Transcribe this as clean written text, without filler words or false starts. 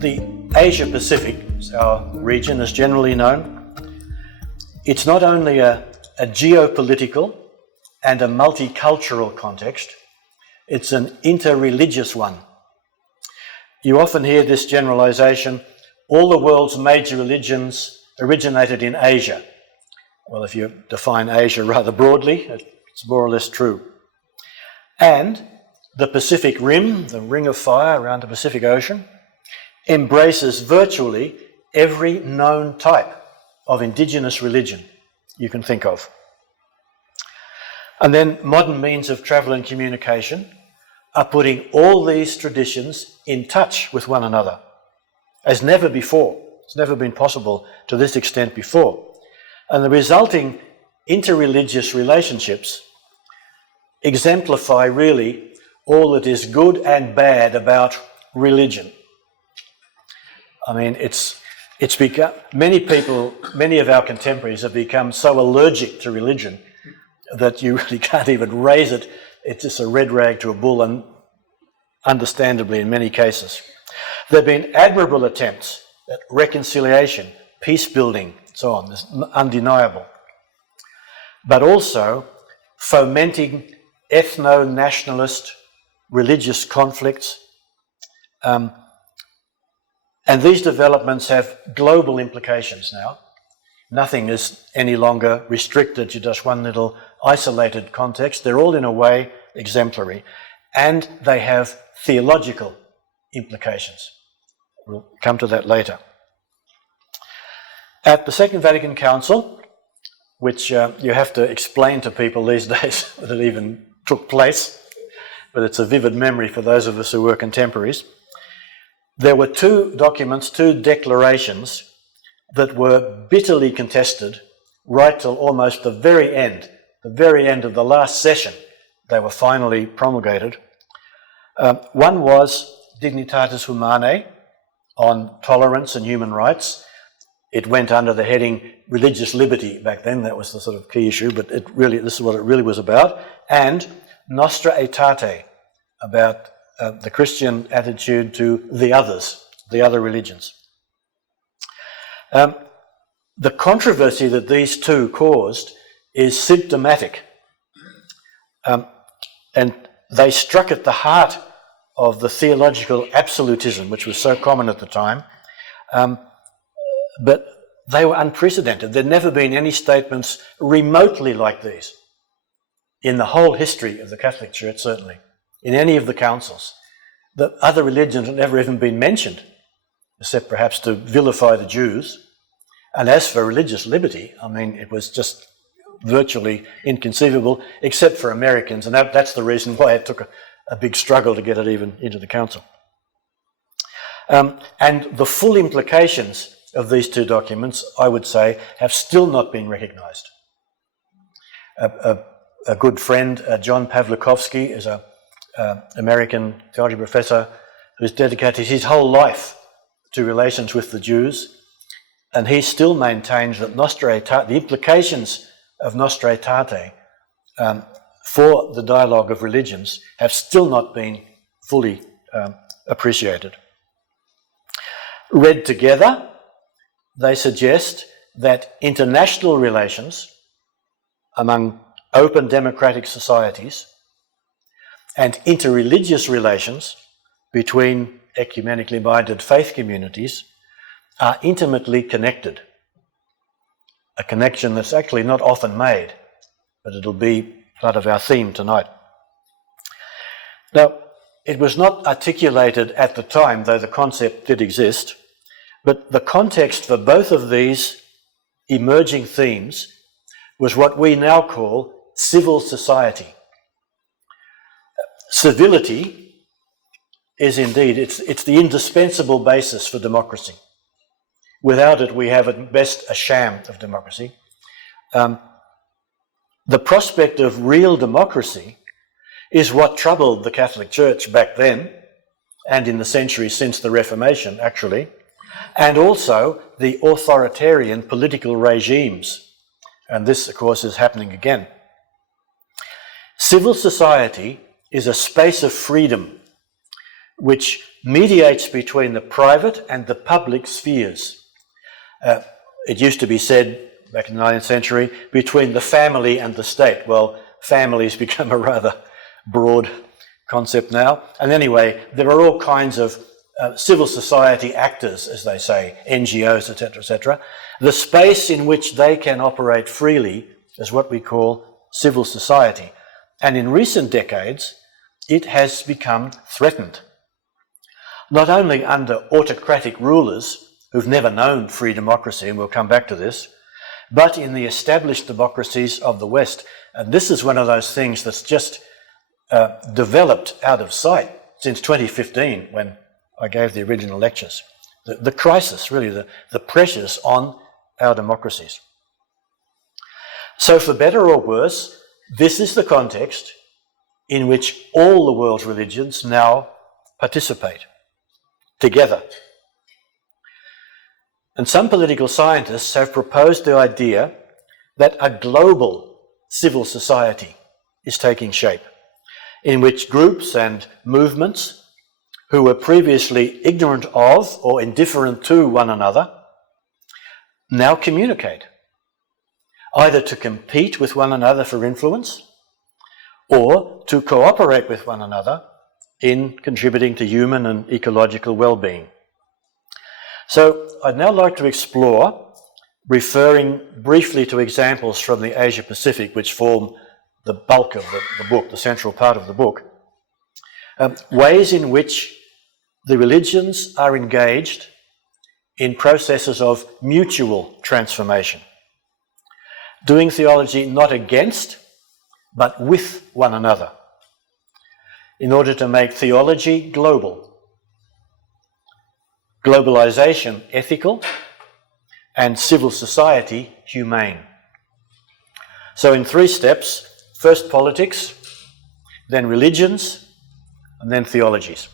The Asia-Pacific, as our region is generally known, it's not only a geopolitical and a multicultural context, it's an interreligious one. You often hear this generalization, all the world's major religions originated in Asia. Well, if you define Asia rather broadly, it's more or less true. And the Pacific Rim, the ring of fire around the Pacific Ocean, embraces virtually every known type of indigenous religion you can think of. And then modern means of travel and communication are putting all these traditions in touch with one another as never before. It's never been possible to this extent before. And the resulting interreligious relationships exemplify really all that is good and bad about religion. I mean, it's become, many of our contemporaries have become so allergic to religion that you really can't even raise it. It's just a red rag to a bull, and understandably in many cases. There have been admirable attempts at reconciliation, peace building, so on, this is undeniable. But also fomenting ethno-nationalist religious conflicts. And these developments have global implications now. Nothing is any longer restricted to just one little isolated context. They're all in a way exemplary. And they have theological implications. We'll come to that later. At the Second Vatican Council, which you have to explain to people these days that it even took place, but it's a vivid memory for those of us who were contemporaries, there were two documents, two declarations that were bitterly contested right till almost the very end of the last session. They were finally promulgated. One was Dignitatis Humanae on tolerance and human rights. It went under the heading religious liberty back then. That was the sort of key issue, but this is what it really was about. And Nostra Aetate, about the Christian attitude to the others, the other religions. The controversy that these two caused is symptomatic. And they struck at the heart of the theological absolutism, which was so common at the time. But they were unprecedented. There'd never been any statements remotely like these in the whole history of the Catholic Church, certainly, in any of the councils. The other religions had never even been mentioned, except perhaps to vilify the Jews. And as for religious liberty, I mean, it was just virtually inconceivable, except for Americans, and that's the reason why it took a big struggle to get it even into the council. And the full implications of these two documents, I would say, have still not been recognised. A good friend, John Pawlikowski, is an American theology professor who's dedicated his whole life to relations with the Jews, and he still maintains that Nostra Aetate, the implications of Nostra Aetate for the dialogue of religions have still not been fully appreciated. Read together, they suggest that international relations among open democratic societies and interreligious relations between ecumenically minded faith communities are intimately connected. A connection that's actually not often made, but it'll be part of our theme tonight. Now, it was not articulated at the time, though the concept did exist, but the context for both of these emerging themes was what we now call civil society. Civility is indeed, it's the indispensable basis for democracy. Without it, we have at best a sham of democracy. The prospect of real democracy is what troubled the Catholic Church back then, and in the centuries since the Reformation, actually, and also the authoritarian political regimes. And this, of course, is happening again. Civil society is a space of freedom which mediates between the private and the public spheres. It used to be said back in the 19th century, between the family and the state. Well, family's become a rather broad concept now. And anyway, there are all kinds of civil society actors, as they say, NGOs, etc., etc. The space in which they can operate freely is what we call civil society. And in recent decades, it has become threatened. Not only under autocratic rulers who've never known free democracy, and we'll come back to this, but in the established democracies of the West. And this is one of those things that's just developed out of sight since 2015, when I gave the original lectures. The crisis, really, the pressures on our democracies. So for better or worse, this is the context in which all the world's religions now participate together. And some political scientists have proposed the idea that a global civil society is taking shape, in which groups and movements who were previously ignorant of or indifferent to one another now communicate, either to compete with one another for influence or to cooperate with one another in contributing to human and ecological well-being. So I'd now like to explore, referring briefly to examples from the Asia Pacific, which form the bulk of the book, the central part of the book, ways in which the religions are engaged in processes of mutual transformation, doing theology not against, but with one another, in order to make theology global, globalization ethical, and civil society humane. So in 3 steps, first politics, then religions, and then theologies.